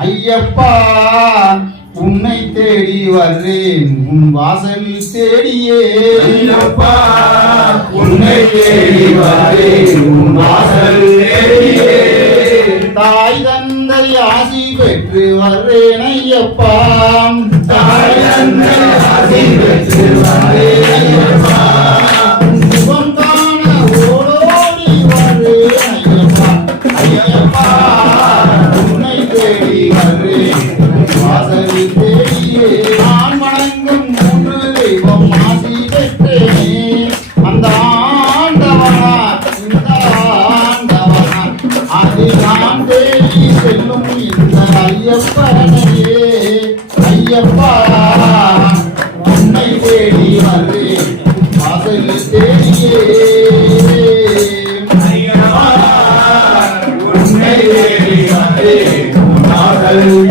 ஐயப்பா உன்னை தேடி வர்றேன் உன் வாசலில் தேடியே. ஐயப்பா உன்னை தேடி வர்றேன் உன் வாசலில் தேடியே. தாய் தந்தை ஆசி பெற்று வர்றேன் ஐயப்பா. தாய் தந்தை ஆசி பெற்று வர்றேன் ஐயப்பா. முகம் காண ஓடோடி வர்றேன் ஐயப்பா. ஐயப்பா உன்னை தேடி வர்றேன் வாசலில் தேடியே. நான் வணங்கும் மூன்று தெய்வம் ஆசி பெற்றேனே. அந்த ஆண்டவனா இந்த ஆண்டவனா அது நான் தேடி செல்லும் இந்த ஐயப்பனையே. ஐயப்பா உன்னை தேடி வர்றேன் வாசலில் தேடியே. ஐயப்பா உன்னை தேடி வர்றேன் வாசலில்